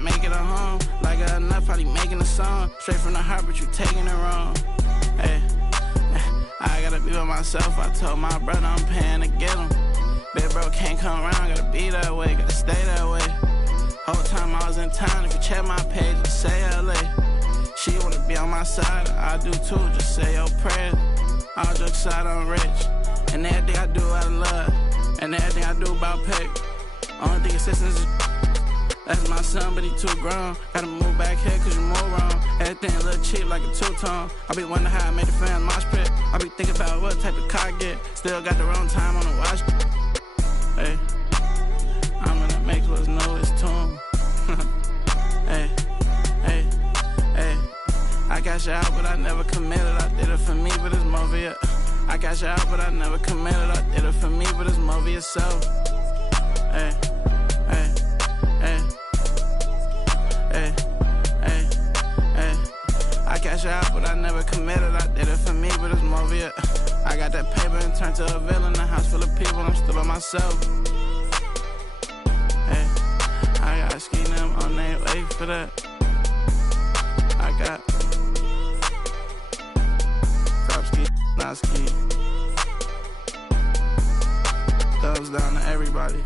make it a home. Like enough, probably making a song. Straight from the heart, but you taking it wrong. Hey, I gotta be with myself. I told my brother I'm paying to get him. Big bro can't come around, gotta be that way, gotta stay that way. Whole time I was in town, if you check my page, just say LA. She wanna be on my side, I do too, just say your prayers. All jokes aside, I'm rich. And everything I do out of love. And everything I do about pay. Only thing assistance is that's my son, but he too grown. Gotta move back here cause you move wrong. Everything a little cheap like a two-tone. I be wondering how I made the fans mosh pit. I be thinking about what type of car I get. Still got the wrong time on the watch. Hey, I'm gonna make what's know it's tune. Hey, hey, hey. I got you out, but I never committed. I did it for me, but it's more for you. I got you out, but I never committed. I did it for me, but it's more for yourself. Hey, hey, hey, hey, hey, hey. I got you out, but I never committed. I did it for me, but it's more for you. I got that paper and turned to a villain. A house full of people, I'm still by myself. Hey, I got ski them on their way for that. I got crop ski, not ski. Thumbs down to everybody.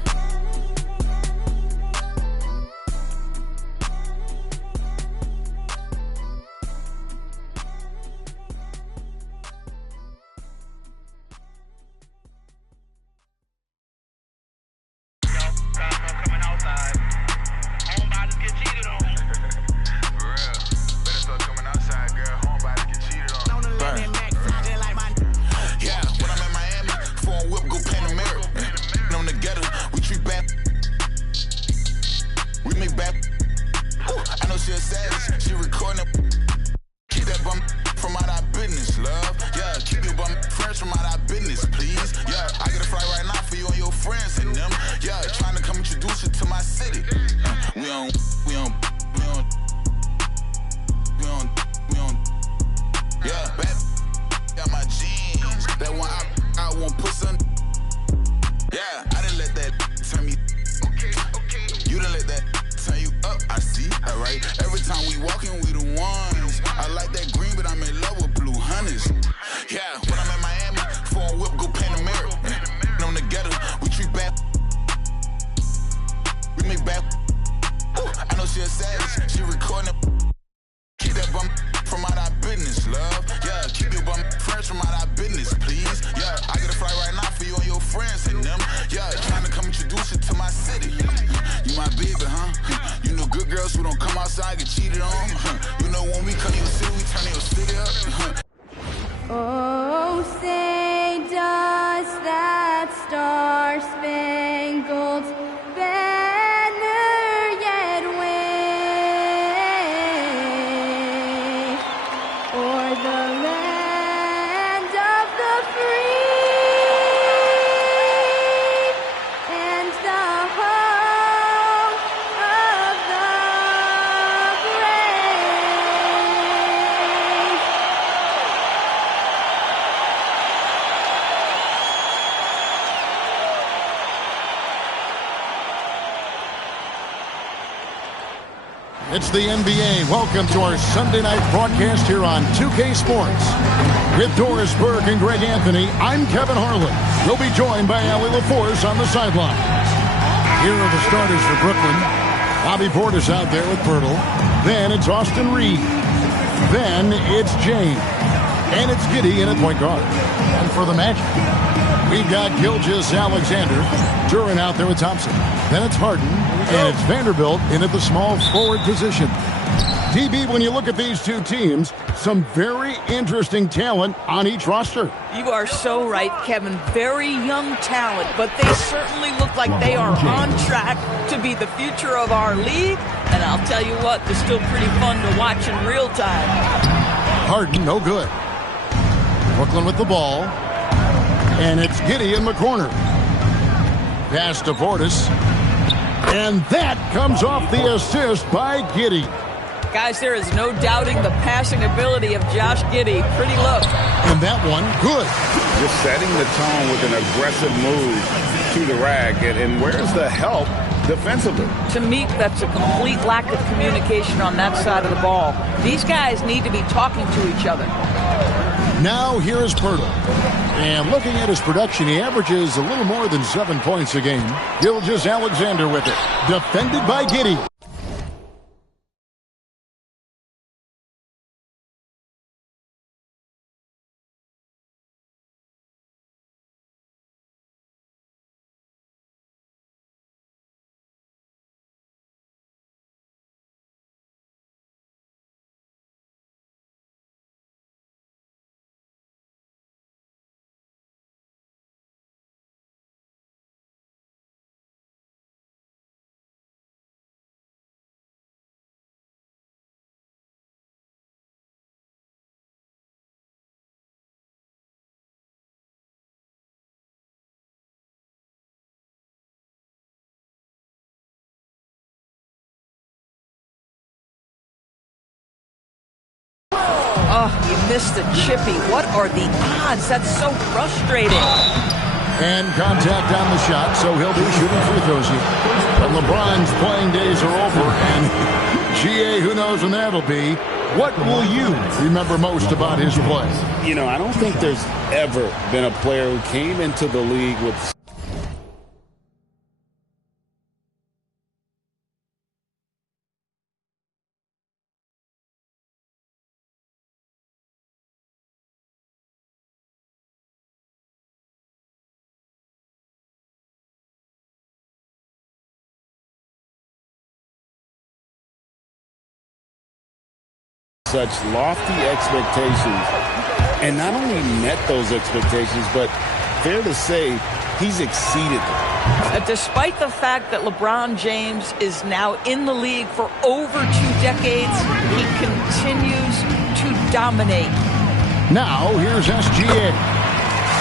It's the NBA. Welcome to our Sunday night broadcast here on 2K Sports. With Doris Burke and Greg Anthony, I'm Kevin Harlan. We'll be joined by Allie LaForce on the sideline. Here are the starters for Brooklyn. Bobby Portis out there with Pirtle. Then it's Austin Reed. Then it's James. And it's Giddey in at point guard. And for the Magic, we've got Gilgeous-Alexander. Duran out there with Thompson. Then it's Harden. And it's Vanderbilt in at the small forward position. DB, when you look at these two teams, some very interesting talent on each roster. You are so right, Kevin. Very young talent, but they certainly look like they are on track to be the future of our league. And I'll tell you what, they're still pretty fun to watch in real time. Harden, no good. Brooklyn with the ball. And it's Giddey in the corner. Pass to Portis. And that comes off the assist by Giddey. Guys, there is no doubting the passing ability of Josh Giddey. Pretty look. And that one, good. Just setting the tone with an aggressive move to the rack, and where's the help defensively? To me, that's a complete lack of communication on that side of the ball. These guys need to be talking to each other. Now here is Poeltl. And looking at his production, he averages a little more than 7 points a game. Gilgeous-Alexander with it. Defended by Giddey. Oh, he missed the chippy. What are the odds? That's so frustrating. And contact on the shot, so he'll be shooting free throws here. But LeBron's playing days are over, and GA, who knows when that'll be. What will you remember most about his play? You know, I don't think there's ever been a player who came into the league with such lofty expectations, and not only met those expectations, but fair to say he's exceeded them. Despite the fact that LeBron James is now in the league for over 2 decades, he continues to dominate. Now, here's SGA.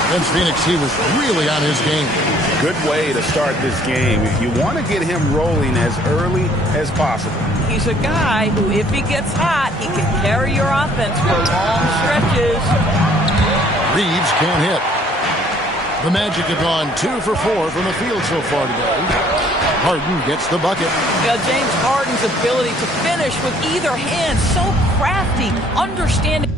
Against Phoenix, he was really on his game. Good way to start this game. You want to get him rolling as early as possible. He's a guy who, if he gets hot, he can carry your offense for long stretches. Reeves can't hit. The Magic have gone 2 for 4 from the field so far today. Harden gets the bucket. James Harden's ability to finish with either hand, so crafty, understanding.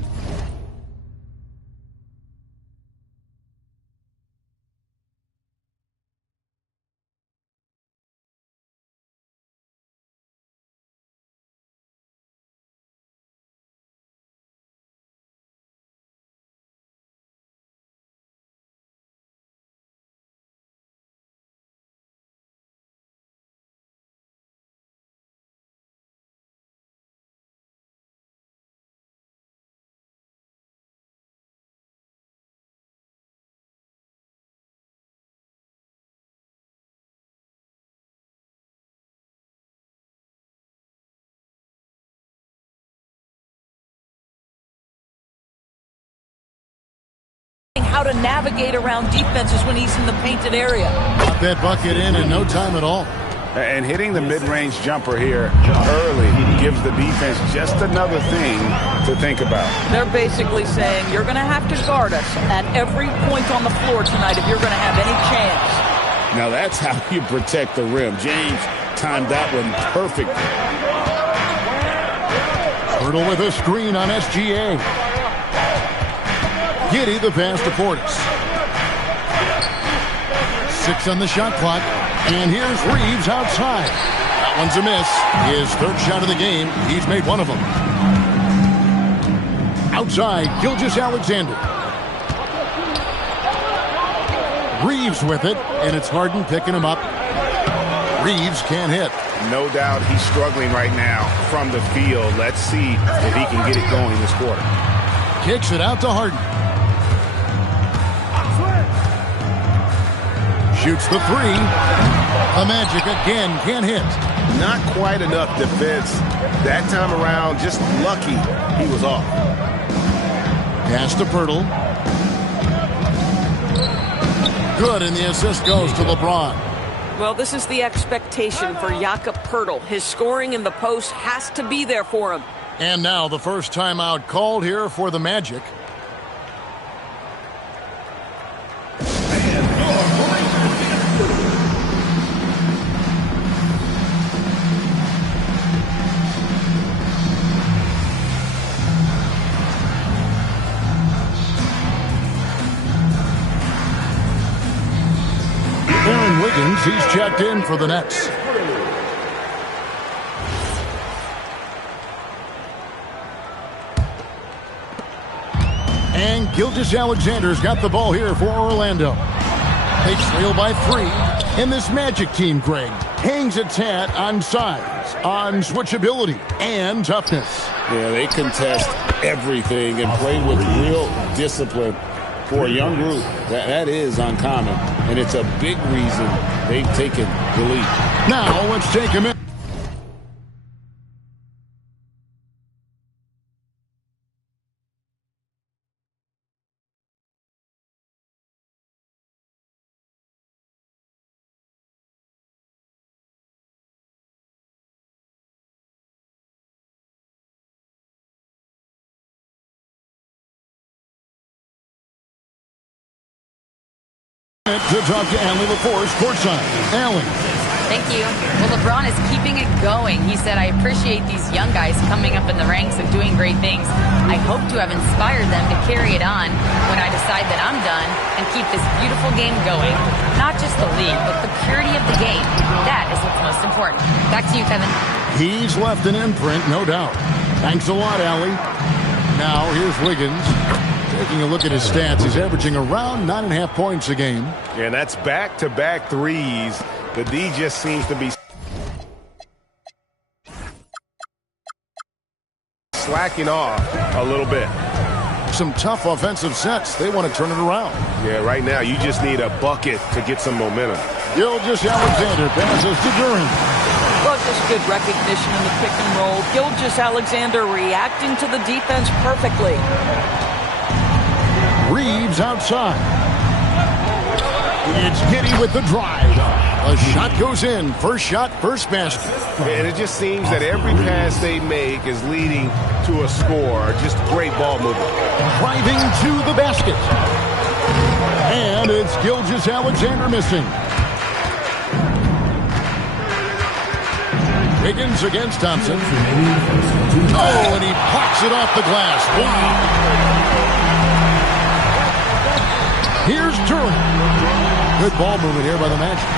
How to navigate around defenses when he's in the painted area. Got that bucket in no time at all. And hitting the mid-range jumper here early gives the defense just another thing to think about. They're basically saying you're going to have to guard us at every point on the floor tonight if you're going to have any chance. Now that's how you protect the rim. James timed that one perfectly. Poeltl with a screen on SGA. Giddey the pass to Portis. 6 on the shot clock. And here's Reeves outside. That one's a miss. His 3rd shot of the game. He's made one of them. Outside, Gilgeous-Alexander. Reeves with it, and it's Harden picking him up. Reeves can't hit. No doubt he's struggling right now from the field. Let's see if he can get it going this quarter. Kicks it out to Harden. Shoots the 3. The Magic again can't hit. Not quite enough defense. That time around, just lucky he was off. Pass to Poeltl. Good, and the assist goes to LeBron. Well, this is the expectation for Jakob Poeltl. His scoring in the post has to be there for him. And now the first timeout called here for the Magic. he's checked in for the Nets. And Gilgeous-Alexander's got the ball here for Orlando. They trail by 3. And this Magic team, Greg, hangs its hat on size, on switchability, and toughness. Yeah, they contest everything and play with real discipline. For a young group, that is uncommon, and it's a big reason they've taken the lead. Now let's take a minute. To talk to Allie LaForce, courtside. Allie. Thank you. Well, LeBron is keeping it going. He said, I appreciate these young guys coming up in the ranks and doing great things. I hope to have inspired them to carry it on when I decide that I'm done and keep this beautiful game going. Not just the league, but the purity of the game. That is what's most important. Back to you, Kevin. He's left an imprint, no doubt. Thanks a lot, Allie. Now, here's Wiggins. Taking a look at his stats, he's averaging around 9.5 points a game. Yeah, and that's back-to-back threes. The D just seems to be slacking off a little bit. Some tough offensive sets. They want to turn it around. Yeah, right now you just need a bucket to get some momentum. Gilgeous-Alexander passes to Duren. Well, just good recognition in the pick and roll. Gilgeous-Alexander reacting to the defense perfectly. Reeves outside. It's Giddey with the drive. A shot goes in. First shot, first basket. And it just seems that every pass they make is leading to a score. Just great ball movement. Driving to the basket. And it's Gilgeous-Alexander missing. Wiggins against Thompson. Oh, and he pops it off the glass. Wow. Here's Duren. Good ball movement here by the Magic.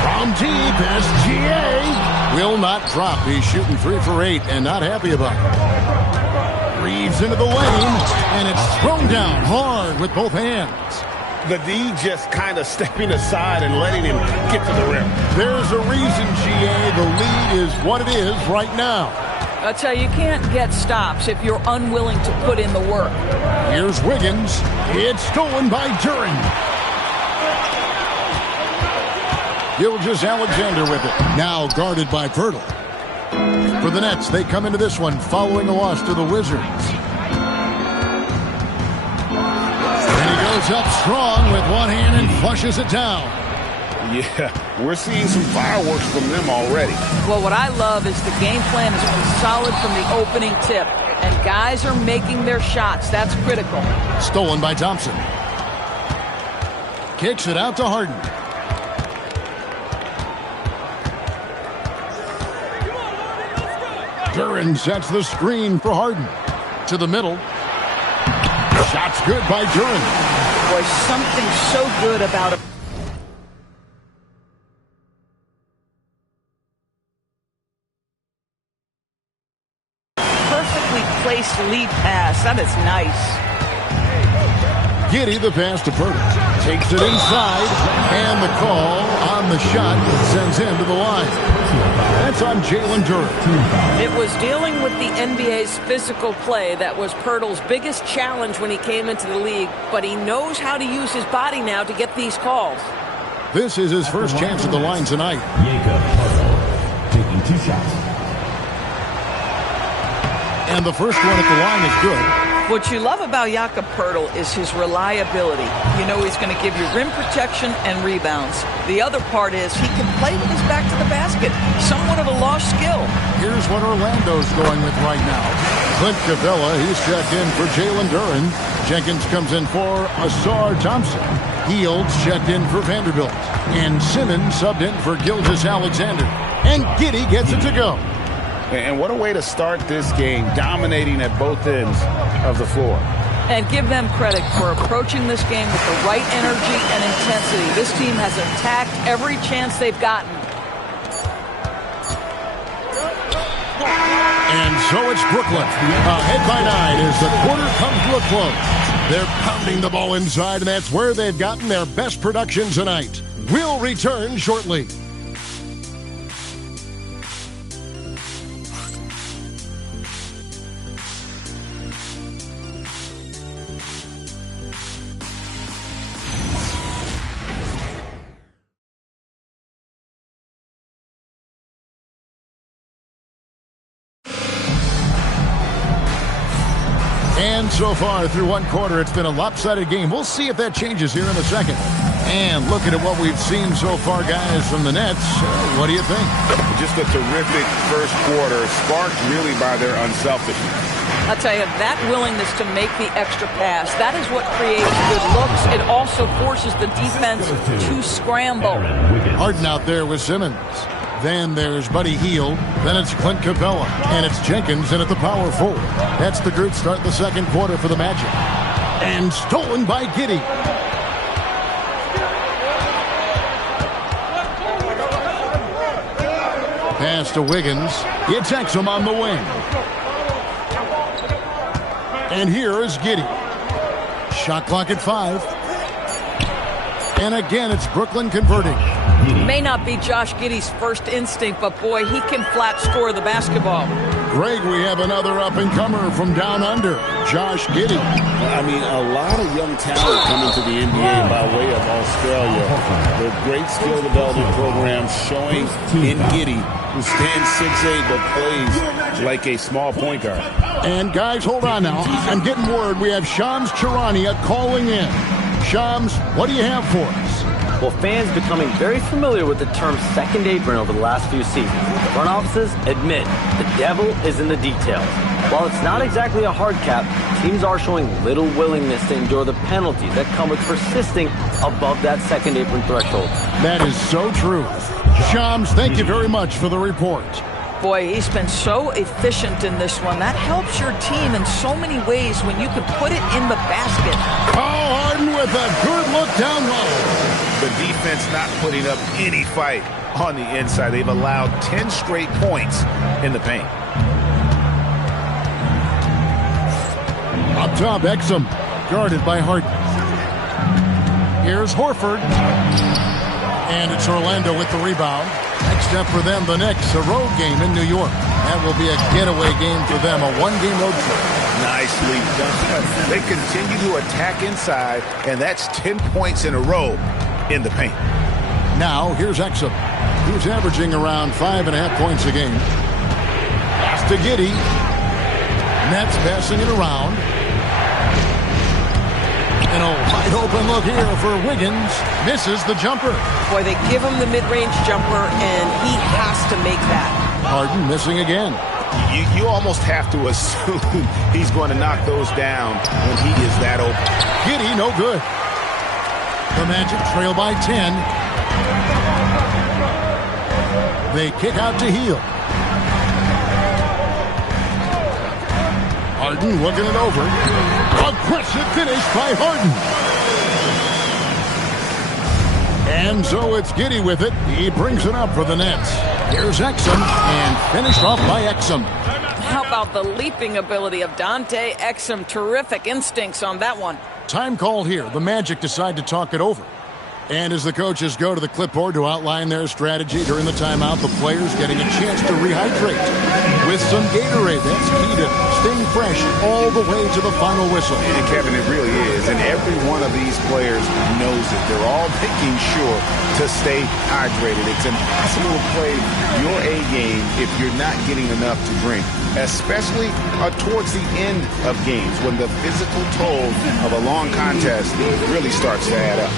From deep, SGA will not drop. He's shooting 3 for 8 and not happy about it. Reeves into the lane, and it's thrown down hard with both hands. The D just kind of stepping aside and letting him get to the rim. There's a reason, GA. The lead is what it is right now. I tell you, you can't get stops if you're unwilling to put in the work. Here's Wiggins. It's stolen by Duren. Gilgeous-Alexander with it. Now guarded by Poeltl. For the Nets, they come into this one following a loss to the Wizards. And he goes up strong with one hand and flushes it down. Yeah, we're seeing some fireworks from them already. Well, what I love is the game plan has been solid from the opening tip. And guys are making their shots. That's critical. Stolen by Thompson. Kicks it out to Harden. Duren sets the screen for Harden. To the middle. Shot's good by Duren. Boy, something so good about it. Perfectly placed lead pass. That is nice. Giddey the pass to Poeltl. Takes it inside. And the call on the shot sends him to the line. That's on Jalen Duren. It was dealing with the NBA's physical play that was Poeltl's biggest challenge when he came into the league, but he knows how to use his body now to get these calls. This is his first chance at the line tonight. Jakob Poeltl taking 2 shots. And the first one at the line is good. What you love about Jakob Poeltl is his reliability. You know he's going to give you rim protection and rebounds. The other part is he can play with his back to the basket. Somewhat of a lost skill. Here's what Orlando's going with right now. Clint Capella, he's checked in for Jalen Duren. Jenkins comes in for Ausar Thompson. Hields checked in for Vanderbilt. And Simmons subbed in for Gilgeous-Alexander. And Giddey gets it to go. And what a way to start this game, dominating at both ends of the floor. And give them credit for approaching this game with the right energy and intensity. This team has attacked every chance they've gotten. And so it's Brooklyn. Ahead by 9 as the quarter comes to a close. They're pounding the ball inside, and that's where they've gotten their best production tonight. We'll return shortly. And so far through one quarter, it's been a lopsided game. We'll see if that changes here in a second. And looking at what we've seen so far, guys, from the Nets, what do you think? Just a terrific first quarter, sparked really by their unselfishness. I'll tell you, that willingness to make the extra pass, that is what creates good looks. It also forces the defense to scramble. Harden out there with Simmons. Then there's Buddy Hield. Then it's Clint Capella. And it's Jenkins in at the power forward. That's the group start the second quarter for the Magic. And stolen by Giddey. Pass to Wiggins. It's Exum on the wing. And here is Giddey. Shot clock at 5. And again, it's Brooklyn converting. May not be Josh Giddey's first instinct, but boy, he can flat score the basketball. Greg, we have another up-and-comer from down under, Josh Giddey. I mean, a lot of young talent coming to the NBA by way of Australia. The great skill development program showing in Giddey, who stands 6'8", but plays like a small point guard. And guys, hold on now. I'm getting word we have Shams Charania calling in. Shams, what do you have for us? Well, fans becoming very familiar with the term second apron over the last few seasons. Front offices admit the devil is in the details. While it's not exactly a hard cap, teams are showing little willingness to endure the penalties that come with persisting above that second apron threshold. That is so true. Shams, thank you very much for the report. Boy, he's been so efficient in this one. That helps your team in so many ways when you can put it in the basket. Oh, Harden with a good look down low. The defense not putting up any fight on the inside. They've allowed 10 straight points in the paint. Up top, Exum, guarded by Harden. Here's Horford. And it's Orlando with the rebound. Next step for them, the Knicks, a road game in New York. That will be a getaway game for them, a one-game road trip. Nicely done. They continue to attack inside, and that's 10 points in a row in the paint. Now, here's Exum. He's averaging around 5.5 points a game. Pass to Giddey. Nets passing it around. And a wide open look here for Wiggins. Misses the jumper. Boy, they give him the mid-range jumper, and he has to make that. Harden missing again. You almost have to assume he's going to knock those down when he is that open. Giddey, no good. The Magic trail by 10. They kick out to Hield. Harden looking it over. Aggressive finish by Harden. And so it's Giddey with it. He brings it up for the Nets. Here's Exum, and finished off by Exum. How about the leaping ability of Dante Exum? Terrific instincts on that one. Time called here. The Magic decide to talk it over. And as the coaches go to the clipboard to outline their strategy during the timeout, the players getting a chance to rehydrate with some Gatorade. That's key to staying fresh all the way to the final whistle. And Kevin, it really is. And every one of these players knows it. They're all making sure to stay hydrated. It's impossible to play your A game if you're not getting enough to drink, especially towards the end of games when the physical toll of a long contest really starts to add up.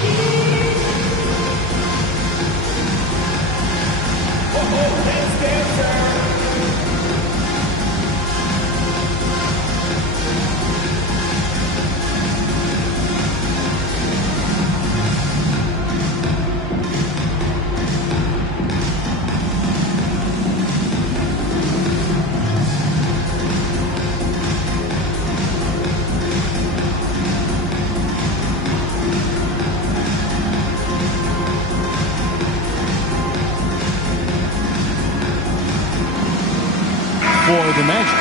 for the Magic.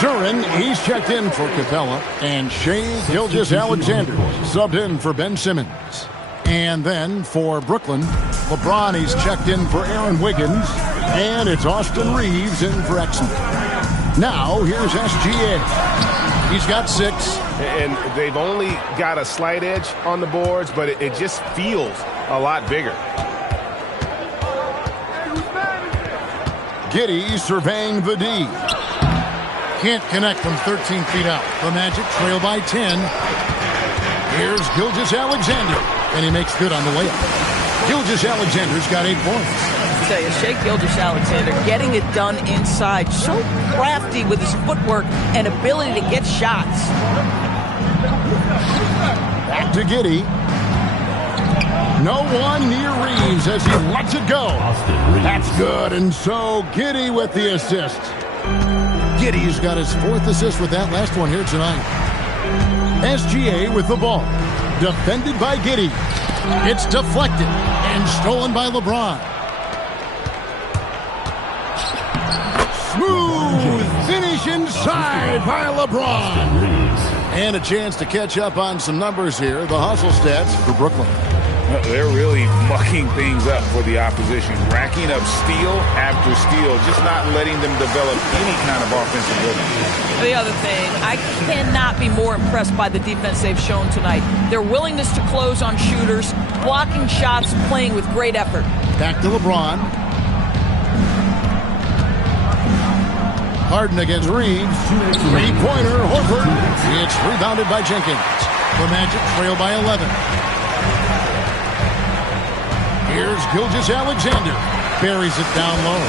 Duran, he's checked in for Capella. And Shea Gilgeous-Alexander subbed in for Ben Simmons. And then for Brooklyn, LeBron, he's checked in for Aaron Wiggins. And it's Austin Reeves in for Exum. Now, here's SGA. He's got 6. And they've only got a slight edge on the boards, but it just feels a lot bigger. Giddey surveying the D. Can't connect from 13 feet out. The Magic trail by 10. Here's Gilgeous-Alexander, and he makes good on the layup. Gilgeous-Alexander's got 8 points. I tell you, Shea Gilgeous-Alexander getting it done inside. So crafty with his footwork and ability to get shots. Back to Giddey. No one near Reeves as he lets it go. That's good, and so Giddey with the assist. Giddey's got his 4th assist with that last one here tonight. SGA with the ball. Defended by Giddey. It's deflected and stolen by LeBron. Smooth finish inside by LeBron. And a chance to catch up on some numbers here. The hustle stats for Brooklyn. They're really mucking things up for the opposition, racking up steal after steal, just not letting them develop any kind of offensive rhythm. The other thing, I cannot be more impressed by the defense they've shown tonight. Their willingness to close on shooters, blocking shots, playing with great effort. Back to LeBron. Harden against Reeves. Three-pointer, Horford. It's rebounded by Jenkins. The Magic trail by 11. Here's Gilgeous-Alexander. Buries it down low.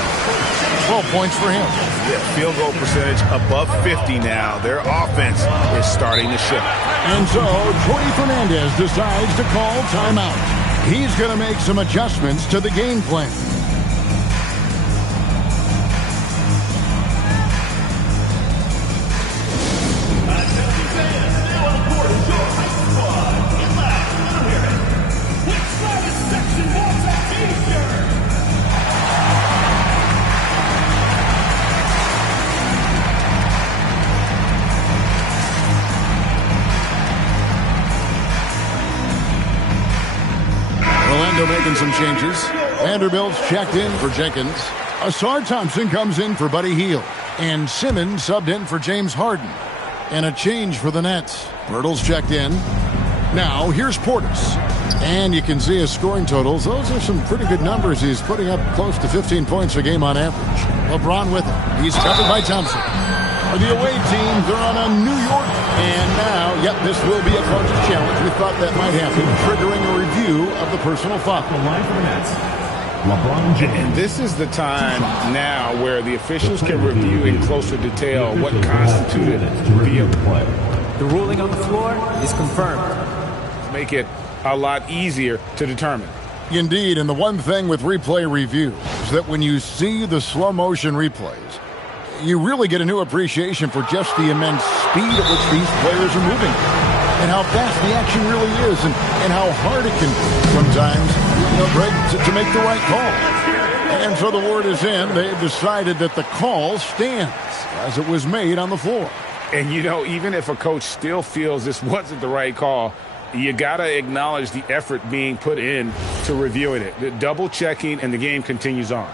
12 points for him. Yeah, field goal percentage above 50 now. Their offense is starting to show. And so, Jordi Fernandez decides to call timeout. He's going to make some adjustments to the game plan. Making some changes. Vanderbilt's checked in for Jenkins. Asar Thompson comes in for Buddy Hield. And Simmons subbed in for James Harden. And a change for the Nets. Pirtle's checked in. Now, here's Portis. And you can see his scoring totals. Those are some pretty good numbers. He's putting up close to 15 points a game on average. LeBron with him. He's covered by Thompson. For the away team, they're on a New York. And now, yep, this will be a coach's challenge. We thought that might happen, triggering a review of the personal foul. The line for the Nets, LeBron James. And this is the time now where the officials can review in closer detail what constituted the play. The ruling on the floor is confirmed. Make it a lot easier to determine. Indeed, and the one thing with replay review is that when you see the slow motion replays, you really get a new appreciation for just the immense speed at which these players are moving and how fast the action really is and how hard it can sometimes, Greg, to make the right call. And so the word is in. They've decided that the call stands as it was made on the floor. And, even if a coach still feels this wasn't the right call, you got to acknowledge the effort being put in to reviewing it. The double checking, and the game continues on.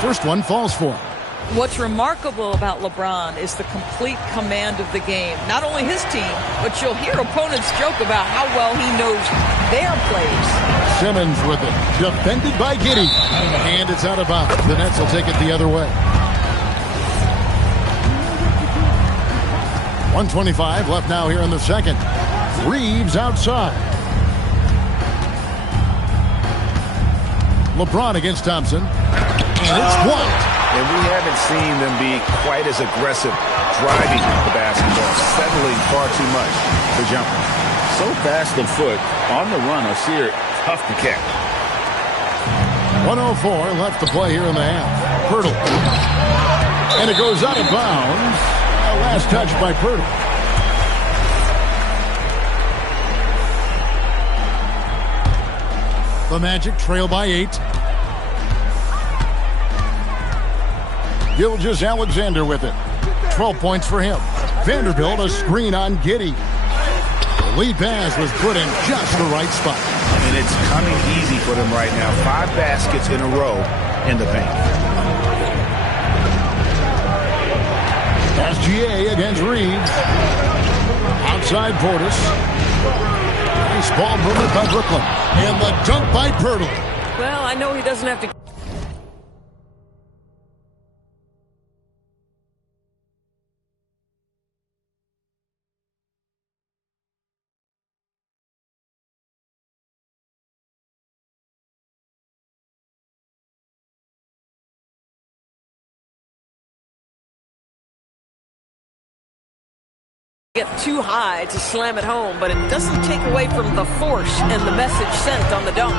First one falls for him. What's remarkable about LeBron is the complete command of the game. Not only his team, but you'll hear opponents joke about how well he knows their plays. Simmons with it. Defended by Giddey. And it's out of bounds. The Nets will take it the other way. 1:25 left now here in the second. Reeves outside. LeBron against Thompson. And it's blocked. And we haven't seen them be quite as aggressive driving the basketball, settling far too much for jumpers. So fast of foot, on the run, I see her tough to catch. 1:04 left to play here in the half. Pirtle. And it goes out of bounds. Last touch by Pirtle. The Magic trail by 8. Gilgeous-Alexander with it. 12 points for him. Vanderbilt a screen on Giddey. The lead pass was put in just the right spot. And it's coming easy for them right now. 5 baskets in a row in the paint. SGA against Reeves. Outside Portis. Nice ball movement by Brooklyn. And the dunk by Pirtle. Well, I know he doesn't have to... get too high to slam it home, but it doesn't take away from the force and the message sent on the dunk.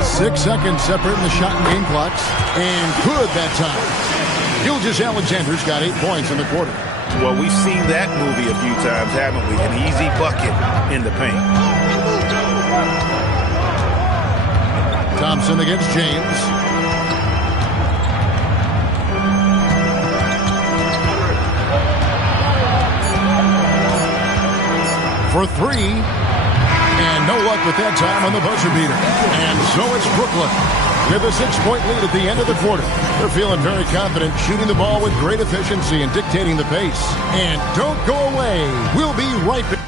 6 seconds separating the shot and game clocks. And good that time. Gilgeous-Alexander's got 8 points in the quarter. Well, we've seen that movie a few times, haven't we? An easy bucket in the paint. Thompson against James. For 3, and no luck with that time on the buzzer beater. And so it's Brooklyn with a 6-point lead at the end of the quarter. They're feeling very confident, shooting the ball with great efficiency and dictating the pace. And don't go away. We'll be right back.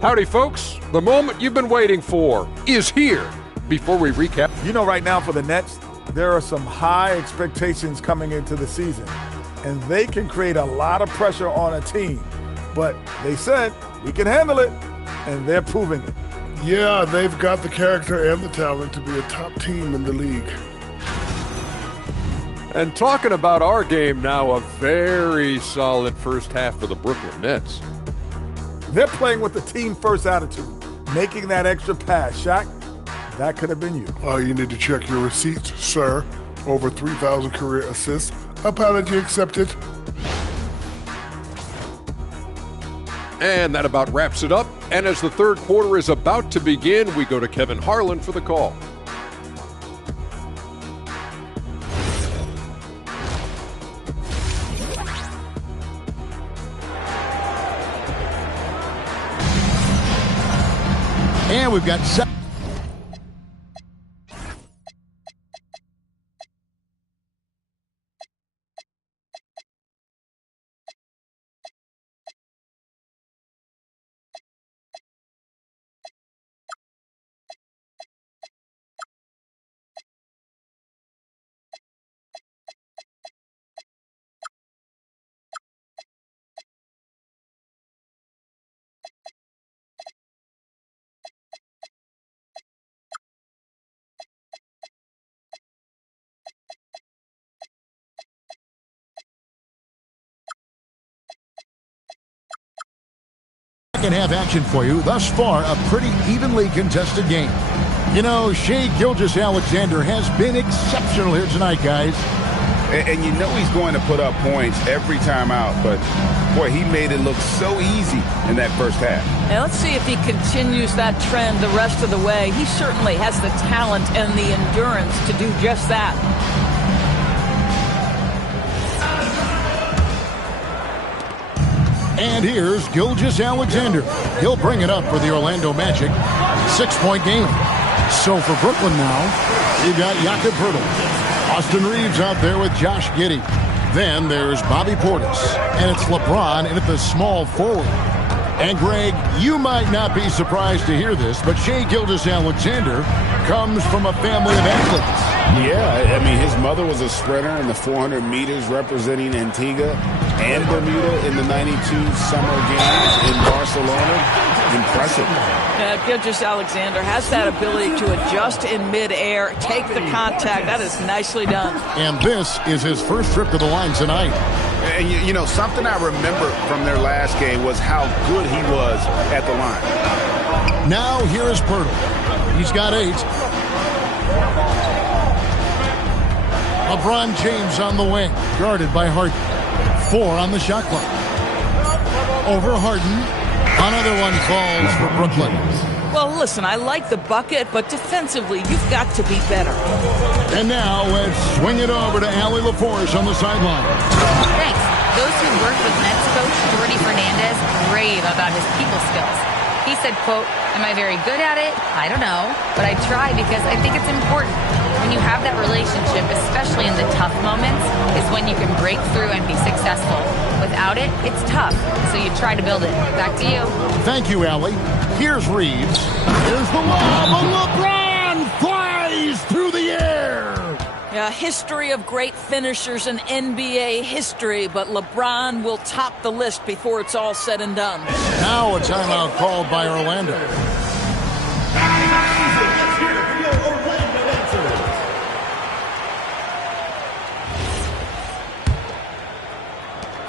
Howdy, folks. The moment you've been waiting for is here. Before we recap, you know, right now for the Nets, there are some high expectations coming into the season, and they can create a lot of pressure on a team. But they said, we can handle it, and they're proving it. Yeah, they've got the character and the talent to be a top team in the league. and talking about our game now, a very solid first half for the Brooklyn Nets. They're playing with the team-first attitude, making that extra pass. Shaq, that could have been you. You need to check your receipts, sir. Over 3,000 career assists. Apology accepted. And that about wraps it up. And as the third quarter is about to begin, we go to Kevin Harlan for the call. And we've got second half action for you. Thus far, a pretty evenly contested game. You know, Shai Gilgeous-Alexander has been exceptional here tonight, guys. And you know he's going to put up points every time out, but boy, he made it look so easy in that first half. Now let's see if he continues that trend the rest of the way. He certainly has the talent and the endurance to do just that. And here's Gilgeous-Alexander. He'll bring it up for the Orlando Magic. 6-point game. So for Brooklyn now, you've got Jakob Poeltl. Austin Reeves out there with Josh Giddey. Then there's Bobby Portis. And it's LeBron in at the small forward. And Greg, you might not be surprised to hear this, but Shai Gilgeous-Alexander comes from a family of athletes. Yeah, I mean, his mother was a sprinter in the 400 meters representing Antigua and Bermuda in the 92 Summer Games in Barcelona. Impressive. Gilgeous-Alexander has that ability to adjust in midair, take the contact. That is nicely done. And this is his first trip to the line tonight. And, you know, something I remember from their last game was how good he was at the line. Now here is Poeltl. He's got 8. LeBron James on the wing, guarded by Harden. 4 on the shot clock. Over Harden. Another one falls for Brooklyn. Well, listen, I like the bucket, but defensively, you've got to be better. And now let's swing it over to Allie LaForce on the sideline. Thanks. Those who work with Nets coach Jordi Fernandez rave about his people skills. He said, quote, "Am I very good at it? I don't know, but I try because I think it's important. When you have that relationship, especially in the tough moments, is when you can break through and be successful. Without it, it's tough, so you try to build it." Back to you. Thank you, Allie. Here's Reeves. Here's the lob, and LeBron flies through the air. Yeah, history of great finishers in NBA history, but LeBron will top the list before it's all said and done. Now a timeout called by Orlando.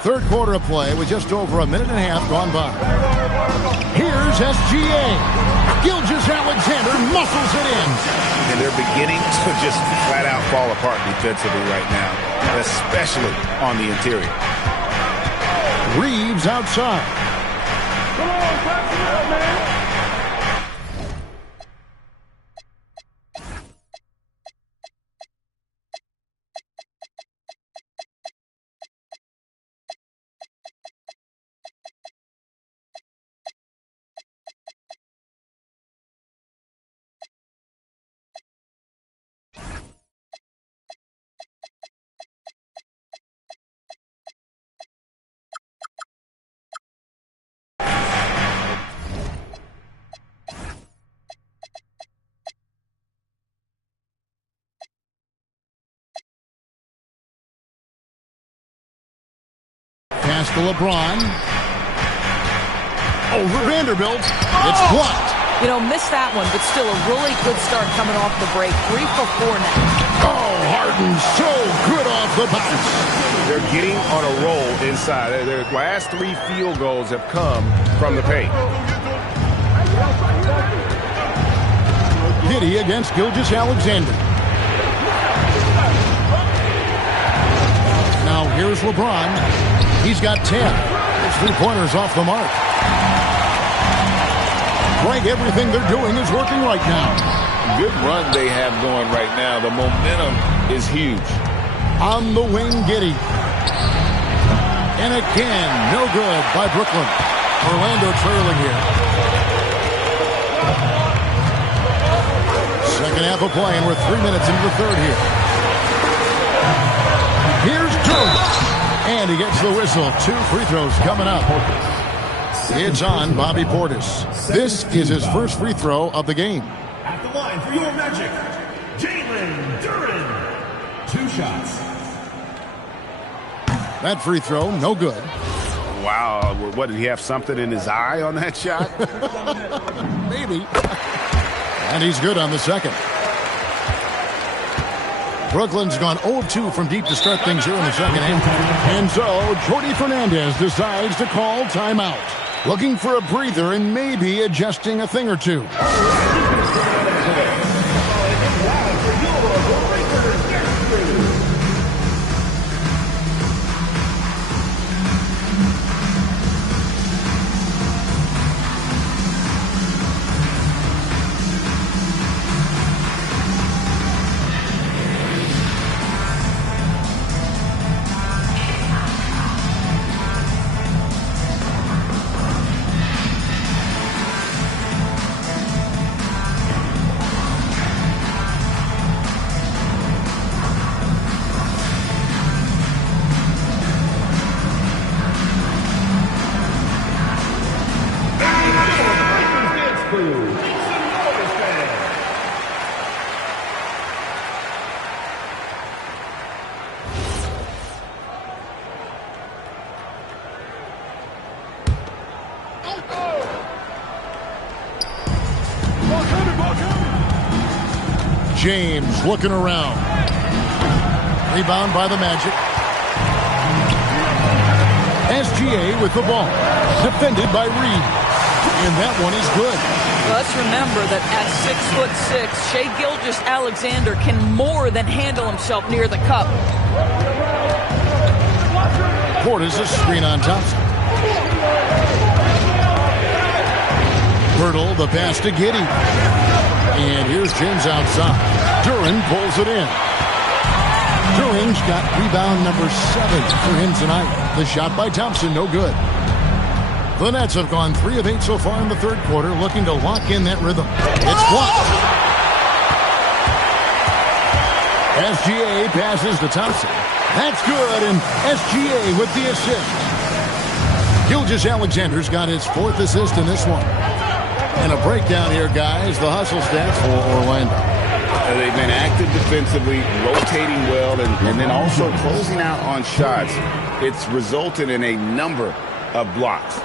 Third quarter of play with just over a minute and a half gone by. Here's SGA. Gilgeous-Alexander muscles it in. And they're beginning to just flat out fall apart defensively right now, especially on the interior. Reeves outside. Come on, pass it out, man. Pass to LeBron. Over Vanderbilt. It's blocked. You know, missed that one, but still a really good start coming off the break. 3 for 4 now. Oh, Harden so good off the bounce. They're getting on a roll inside. Their last 3 field goals have come from the paint. Giddey against Gilgeous-Alexander. Now here's LeBron. He's got 10. His 3-pointers off the mark. Greg, everything they're doing is working right now. Good run they have going right now. The momentum is huge. On the wing, Giddey. And again, no good by Brooklyn. Orlando trailing here. Second half of play, and we're 3 minutes into the third here. Here's Durant. And he gets the whistle. 2 free throws coming up. It's on Bobby Portis. This is his first free throw of the game. At the line for your Magic, Jalen Duren. 2 shots. That free throw, no good. Wow, what, did he have something in his eye on that shot? Maybe. And he's good on the second. Brooklyn's gone 0-2 from deep to start things here in the second half. And so, Jordi Fernandez decides to call timeout. Looking for a breather and maybe adjusting a thing or two. James looking around. Rebound by the Magic. SGA with the ball. Defended by Reed. And that one is good. Let's remember that at 6'6", Shai Gilgeous-Alexander can more than handle himself near the cup. Portis a screen on Thompson. Hurdle the pass to Giddey. And here's James outside. Duren pulls it in. Duren's got rebound number 7 for him tonight. The shot by Thompson, no good. The Nets have gone 3 of 8 so far in the third quarter, looking to lock in that rhythm. It's blocked. SGA passes to Thompson. That's good, and SGA with the assist. Gilgeous-Alexander's got his 4th assist in this one. And a breakdown here, guys. The hustle stats for Orlando. They've been active defensively, rotating well, and then also closing out on shots. It's resulted in a number of blocks.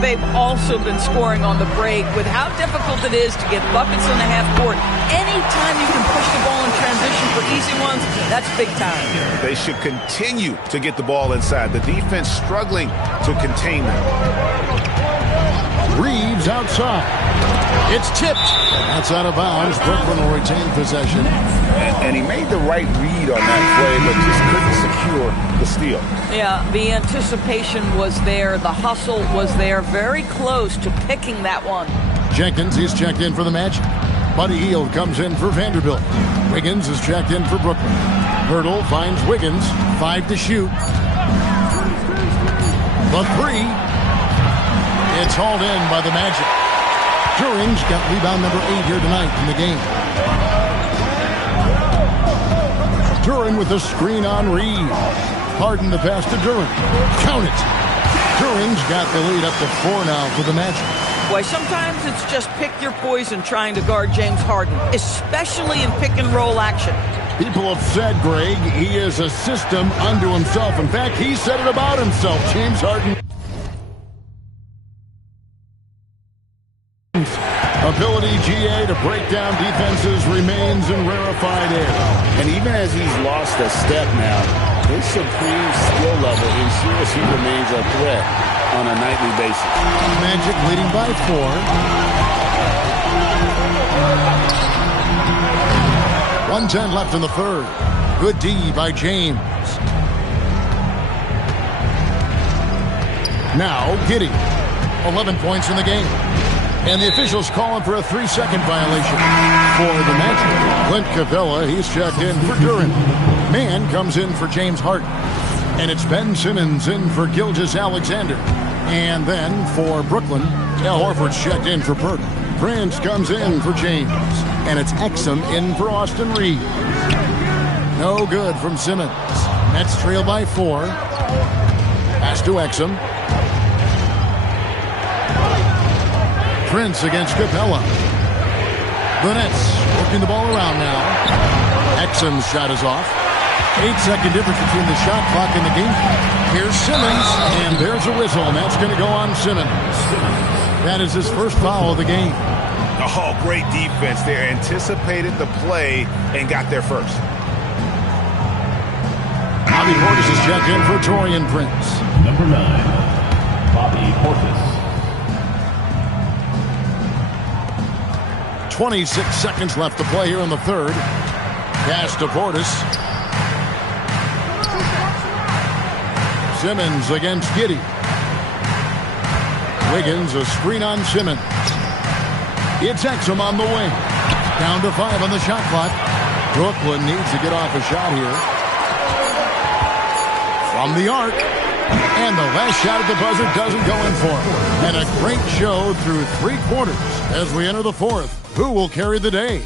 They've also been scoring on the break. With how difficult it is to get buckets in the half court, anytime you can push the ball in transition for easy ones, that's big time. They should continue to get the ball inside. The defense struggling to contain them. Reeves outside. It's tipped. That's out of bounds. Brooklyn will retain possession. And he made the right read on that play, but just couldn't secure the steal. Yeah, the anticipation was there. The hustle was there. Very close to picking that one. Jenkins is checked in for the Magic. Buddy Hield comes in for Vanderbilt. Wiggins is checked in for Brooklyn. Hurdle finds Wiggins. 5 to shoot. The 3. It's hauled in by the Magic. Duren's got rebound number 8 here tonight in the game. Duren with a screen on Reed. Harden the pass to Duren. Count it. Duren's got the lead up to 4 now for the Magic. Boy, sometimes it's just pick your poison trying to guard James Harden, especially in pick and roll action. People have said, Greg, he is a system unto himself. In fact, he said it about himself, James Harden. Ability, GA, to break down defenses remains in rarefied air. And even as he's lost a step now, his supreme skill level ensures he remains a threat on a nightly basis. Magic leading by 4. 1:10 left in the third. Good D by James. Now, Giddey. 11 points in the game. And the officials calling for a 3-second violation for the Magic. Clint Capella, he's checked in for Duren. Mann comes in for James Harden. And it's Ben Simmons in for Gilgeous-Alexander. And then for Brooklyn, Al Horford's checked in for Burton. Prince comes in for James. And it's Exum in for Austin Reeves. No good from Simmons. Nets trail by 4. Pass to Exum. Prince against Capella. The Nets working the ball around now. Exum's shot is off. 8-second difference between the shot clock and the game. Here's Simmons, and there's a whistle, and that's going to go on Simmons. That is his first foul of the game. Oh, great defense there. Anticipated the play and got there first. Bobby Portis is checked in for Taurean Prince. Number 9, Bobby Portis. 26 seconds left to play here in the third. Pass to Portis. Simmons against Giddey. Wiggins, a screen on Simmons. It's Exum on the wing. Down to 5 on the shot clock. Brooklyn needs to get off a shot here. From the arc. And the last shot at the buzzer doesn't go in for him. And a great show through 3 quarters as we enter the fourth. Who will carry the day?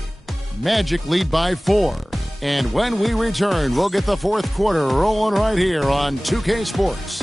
Magic lead by 4. And when we return, we'll get the fourth quarter rolling right here on 2K Sports.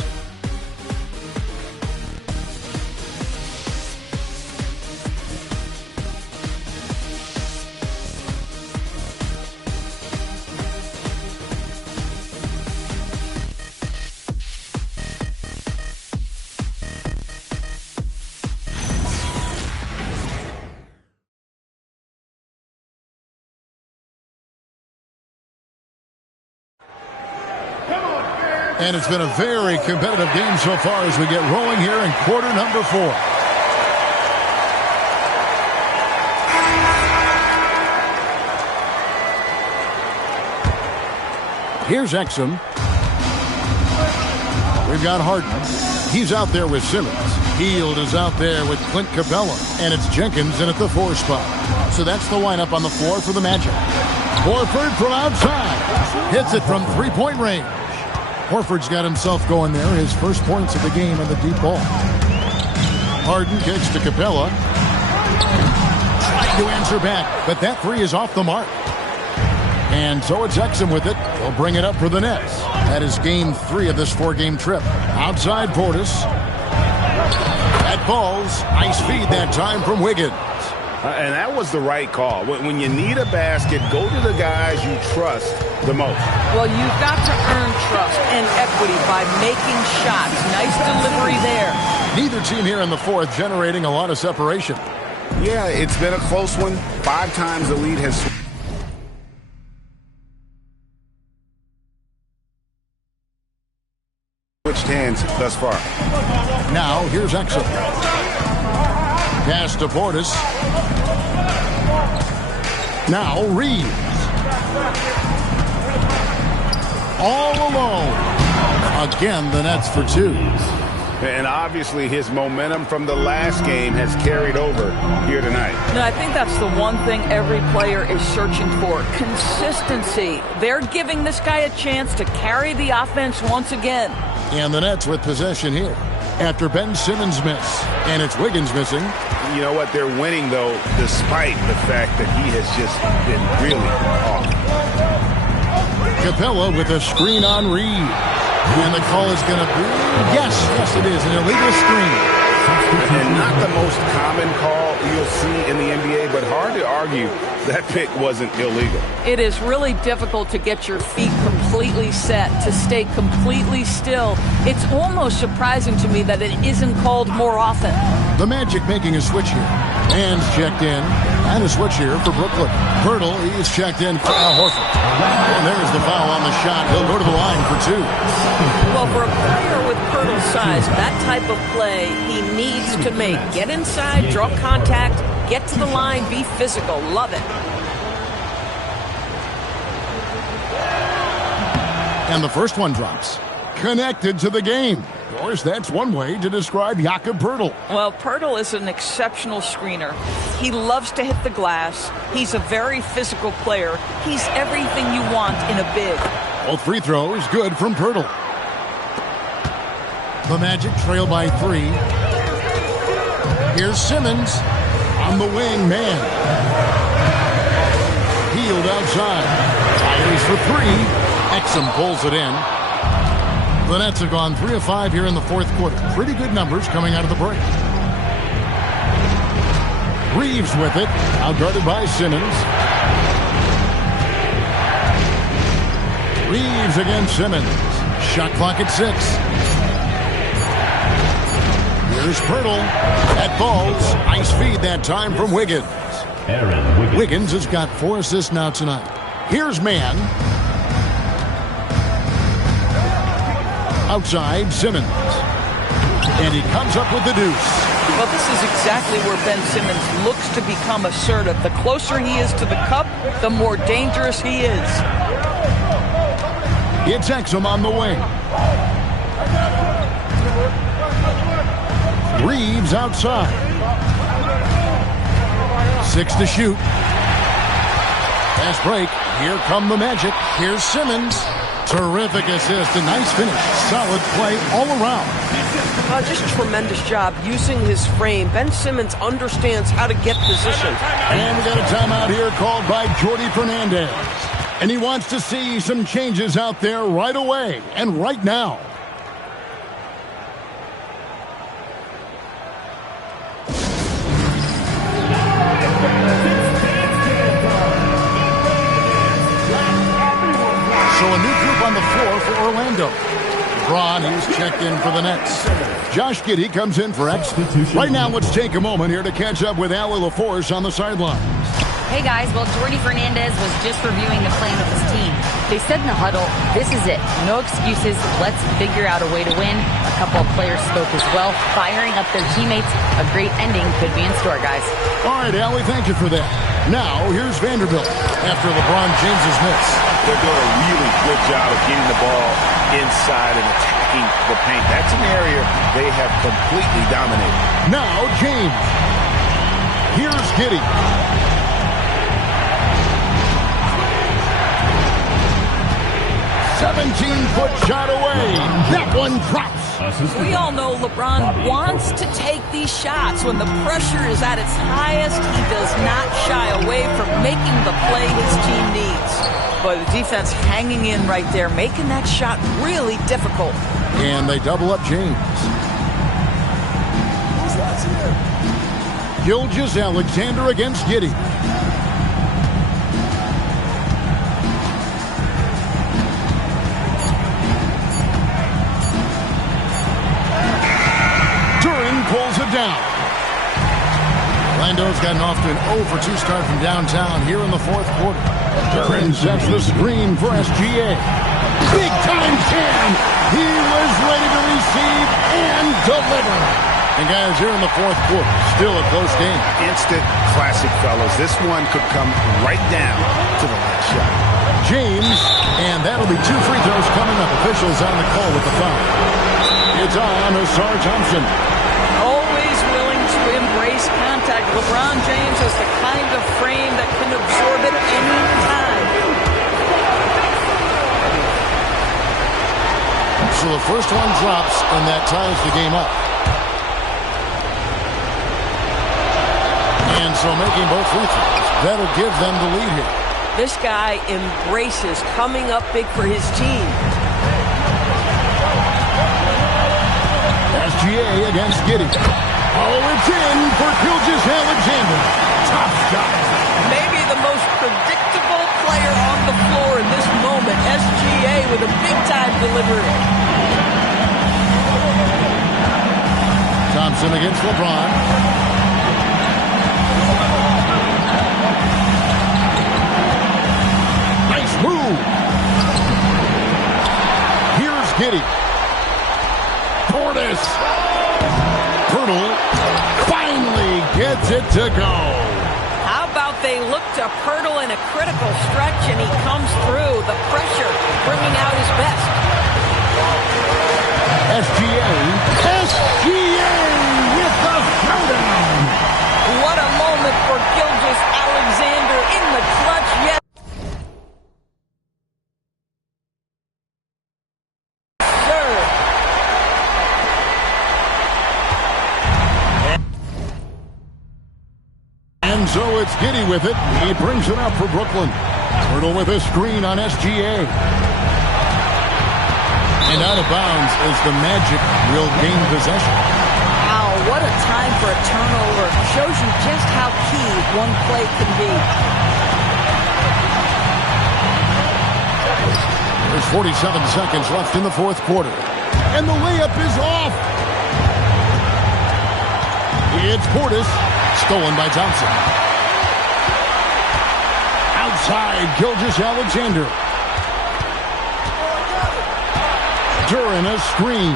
And it's been a very competitive game so far as we get rolling here in quarter number 4. Here's Exum. We've got Harden. He's out there with Simmons. Hield is out there with Clint Capella. And it's Jenkins in at the 4 spot. So that's the lineup on the floor for the Magic. Horford from outside. Hits it from 3-point range. Horford's got himself going there. His first points of the game in the deep ball. Harden kicks to Capella. Trying to answer back, but that 3 is off the mark. And so it's Exum with it. He'll bring it up for the Nets. That is game 3 of this 4-game trip. Outside Portis. That falls. Nice feed that time from Wiggins. And that was the right call. When you need a basket, go to the guys you trust the most. Well, you've got to earn trust and equity by making shots. Nice delivery there. Neither team here in the fourth generating a lot of separation. Yeah, it's been a close one. 5 times the lead has switched hands thus far. Now, here's Exum. Pass to Portis. Now Reeves. All alone. Again, the Nets for 2. And obviously his momentum from the last game has carried over here tonight. No, I think that's the one thing every player is searching for. Consistency. They're giving this guy a chance to carry the offense once again. And the Nets with possession here after Ben Simmons miss. And it's Wiggins missing. You know what? They're winning, though, despite the fact that he has just been really off. Capella with a screen on Reed. And the call is going to be, yes, it is, an illegal screen. And not the most common call you'll see in the NBA, but hard to argue that pick wasn't illegal. It is really difficult to get your feet completely set, to stay completely still. It's almost surprising to me that it isn't called more often. The Magic making a switch here. Hands checked in. And a switch here for Brooklyn. Poeltl, he's checked in for Al Horford. And there's the foul on the shot. He'll go to the line for 2. Well, for a player with Poeltl's size, that type of play he needs to make. Get inside, draw contact, get to the line, be physical. Love it. And the first one drops. Connected to the game. Of course, that's one way to describe Jakob Poeltl. Well, Poeltl is an exceptional screener. He loves to hit the glass. He's a very physical player. He's everything you want in a big. Both free throws good from Poeltl. The Magic trail by 3. Here's Simmons on the wing, man. Healed outside. Fires for 3. Exum pulls it in. The Nets have gone 3 of 5 here in the fourth quarter. Pretty good numbers coming out of the break. Reeves with it, outguarded by Simmons. Reeves against Simmons. Shot clock at 6. Here's Poeltl. That falls. Nice feed that time from Wiggins. Wiggins has got 4 assists now tonight. Here's Mann. Outside, Simmons. And he comes up with the deuce. Well, this is exactly where Ben Simmons looks to become assertive. The closer he is to the cup, the more dangerous he is. It's Exum on the wing. Reeves outside. 6 to shoot. Fast break. Here come the Magic. Here's Simmons. Terrific assist. A nice finish. Solid play all around. Just tremendous job using his frame. Ben Simmons understands how to get positioned. And we got a timeout here called by Jordi Fernandez. And he wants to see some changes out there right away and right now. So a new group on the floor for Orlando. LeBron, he's checked in for the Nets. Josh Giddey comes in for X. Right now, let's take a moment here to catch up with Allie LaForce on the sideline. Hey guys, well, Jordi Fernandez was just reviewing the plan with his team. They said in the huddle, this is it. No excuses. Let's figure out a way to win. A couple of players spoke as well, firing up their teammates. A great ending could be in store, guys. All right, Allie, thank you for that. Now, here's Vanderbilt after LeBron James's miss. They're doing a really good job of getting the ball inside and attacking the paint. That's an area they have completely dominated. Now, James. Here's Giddey. 17-foot shot away. That one drops. We all know LeBron wants to take these shots. When the pressure is at its highest, he does not shy away from making the play his team needs. But the defense hanging in right there, making that shot really difficult. And they double up James. Gilgeous-Alexander against Giddey. Pulls it down. Orlando's gotten off to an 0 for 2 start from downtown here in the fourth quarter. Duran sets the screen for SGA. Big time can. He was ready to receive and deliver. And guys, here in the fourth quarter, still a close game. Instant classic, fellas. This one could come right down to the last shot. James, and that'll be 2 free throws coming up. Officials on the call with the foul. It's on Ausar Thompson. Always willing to embrace contact. LeBron James has the kind of frame that can absorb it any time. So the first one drops, and that ties the game up. And so making both free throws, that'll give them the lead here. This guy embraces coming up big for his team. SGA against Giddey. Oh, it's in for Gilgeous-Alexander. Tough guy. Maybe the most predictable player on the floor in this moment. SGA with a big-time delivery. Thompson against LeBron. Nice move. Here's Giddey. Portis. Poeltl finally gets it to go. How about they look to Poeltl in a critical stretch and he comes through. The pressure bringing out his best. SGA with the showdown. What a moment for Gilgeous-Alexander in the clutch. Yes, sir. And so it's Giddey with it. He brings it up for Brooklyn. Poeltl with a screen on SGA. And out of bounds as the Magic will gain possession. Wow, what a time for a turnover. Shows you just how key one play can be. There's 47 seconds left in the fourth quarter. And the layup is off. It's Portis. Stolen by Thompson. Outside, Gilgeous-Alexander. Duran a screen.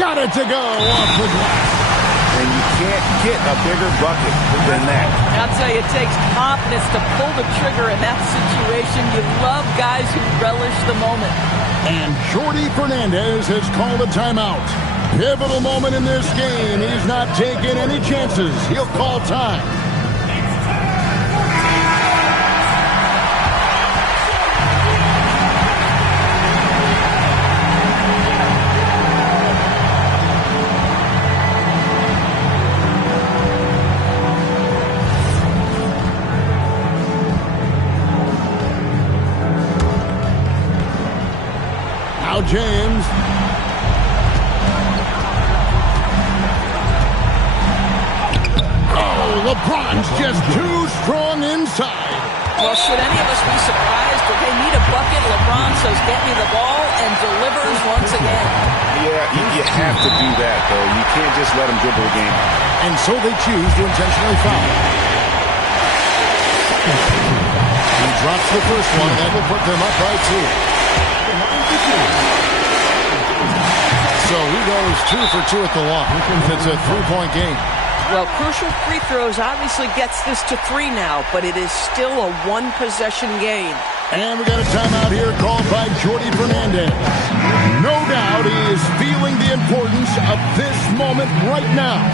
Got it to go off the glass. And you can't get a bigger bucket than that. I'll tell you, it takes confidence to pull the trigger in that situation. You love guys who relish the moment. And Jordi Fernandez has called a timeout. Pivotal moment in this game. He's not taking any chances. He'll call time. Now James. LeBron's just too strong inside. Well, should any of us be surprised if they need a bucket? LeBron says, get me the ball, and delivers once again. Yeah, you have to do that, though. You can't just let him dribble the game. And so they choose to intentionally foul. He drops the first one, and that will put them up by 2. So he goes 2 for 2 at the line. It's a 3-point game. Well, crucial free throws obviously gets this to 3 now, but it is still a one-possession game. And we got a timeout here called by Jordi Fernandez. No doubt he is feeling the importance of this moment right now.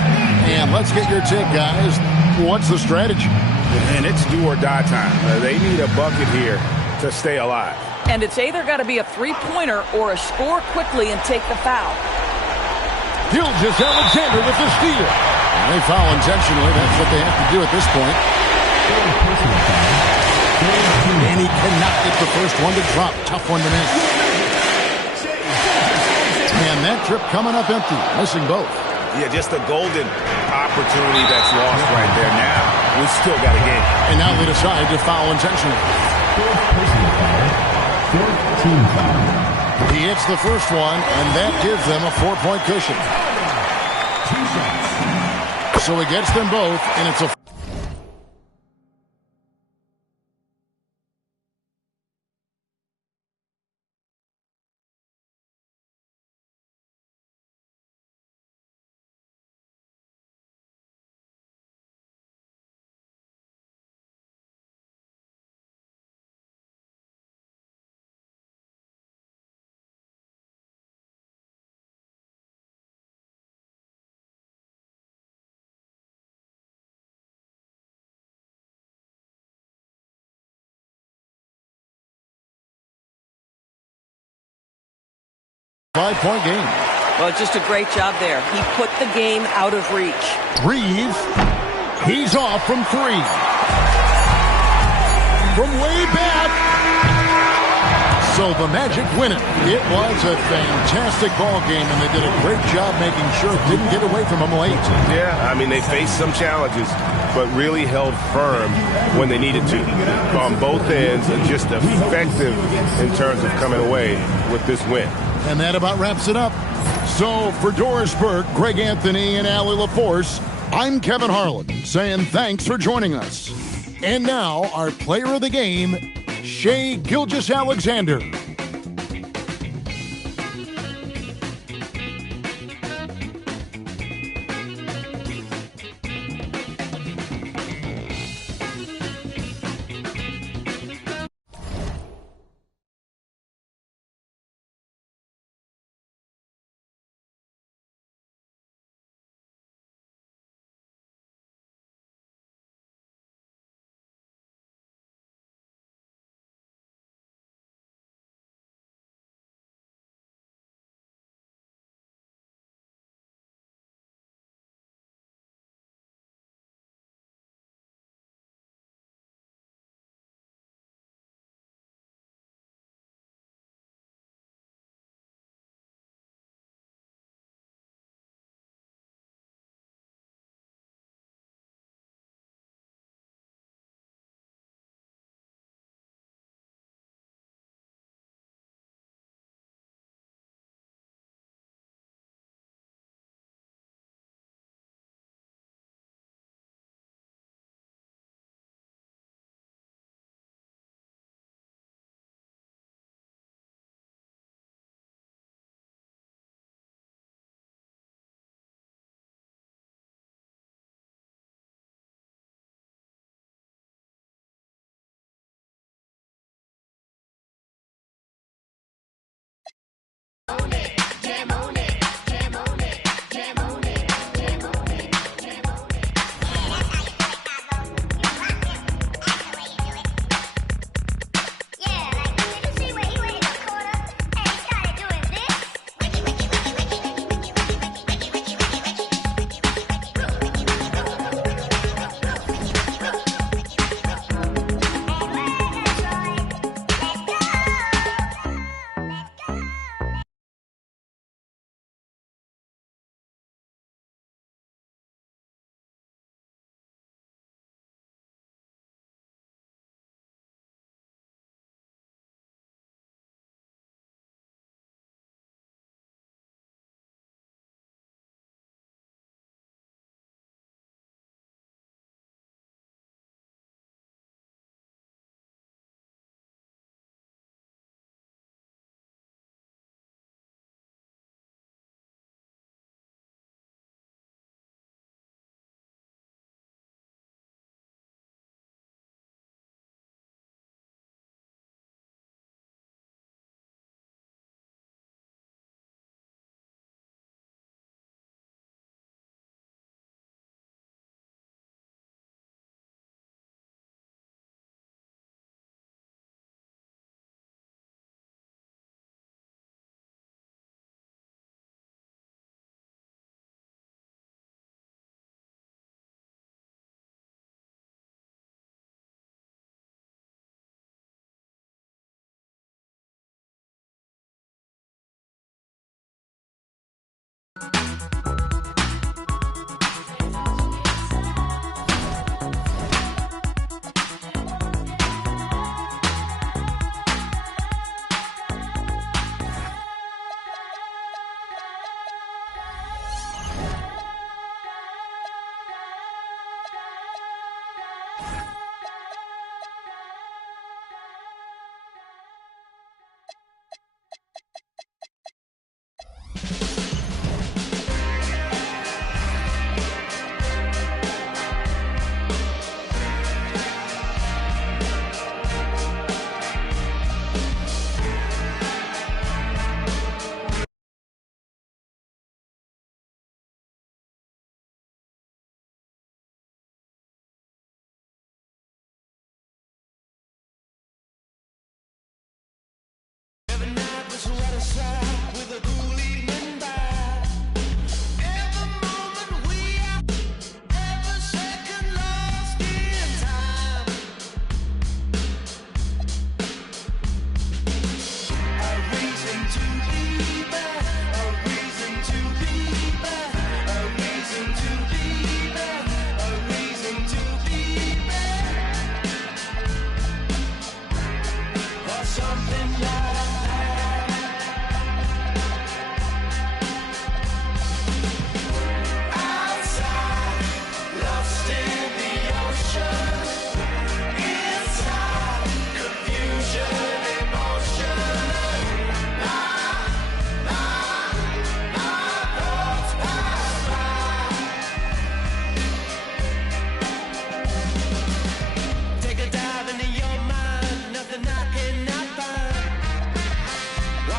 And let's get your take, guys. What's the strategy? And it's do or die time. They need a bucket here to stay alive. And it's either got to be a three-pointer or a score quickly and take the foul. Gilgeous-Alexander with the steal. And they foul intentionally. That's what they have to do at this point. And he cannot get the first one to drop. Tough one to miss. And that trip coming up empty. Missing both. Yeah, just a golden opportunity that's lost right there. Now, we've still got a game. And now they decide to foul intentionally. He hits the first one, and that gives them a 4-point cushion. So he gets them both, and it's a... Five-point game. Well, just a great job there. He put the game out of reach. Reeves, he's off from 3. From way back. So the Magic win it. It was a fantastic ball game, and they did a great job making sure it didn't get away from them late. Yeah, I mean, they faced some challenges, but really held firm when they needed to on both ends, and just effective in terms of coming away with this win. And that about wraps it up. So for Doris Burke, Greg Anthony, and Allie LaForce, I'm Kevin Harlan saying thanks for joining us. And now our player of the game, Shai Gilgeous-Alexander.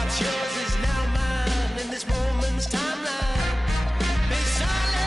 What's yours is now mine in this moment's timeline. Be silent.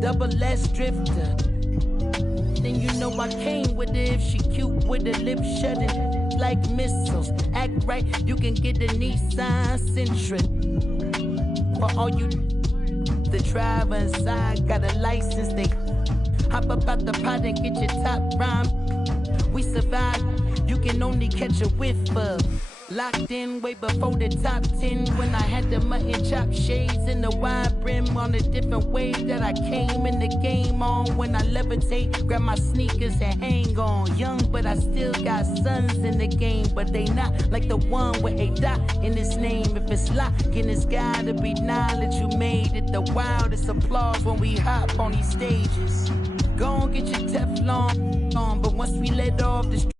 Double S drifter. Then you know I came with it. If she cute with her lips shutting like missiles. Act right, you can get a Nissan Sentra. For all you the driver inside got a license, they hop up out the pot and get your top rhyme. We survive, you can only catch a whiff of. Locked in way before the top 10 when I had the mutton chop shades and the wide brim on a different wave that I came in the game on. When I levitate, grab my sneakers and hang on. Young, but I still got sons in the game, but they not like the one with a dot in his name. If it's locking, it's gotta be knowledge. You made it the wildest applause when we hop on these stages. Go on, get your Teflon on, but once we let off the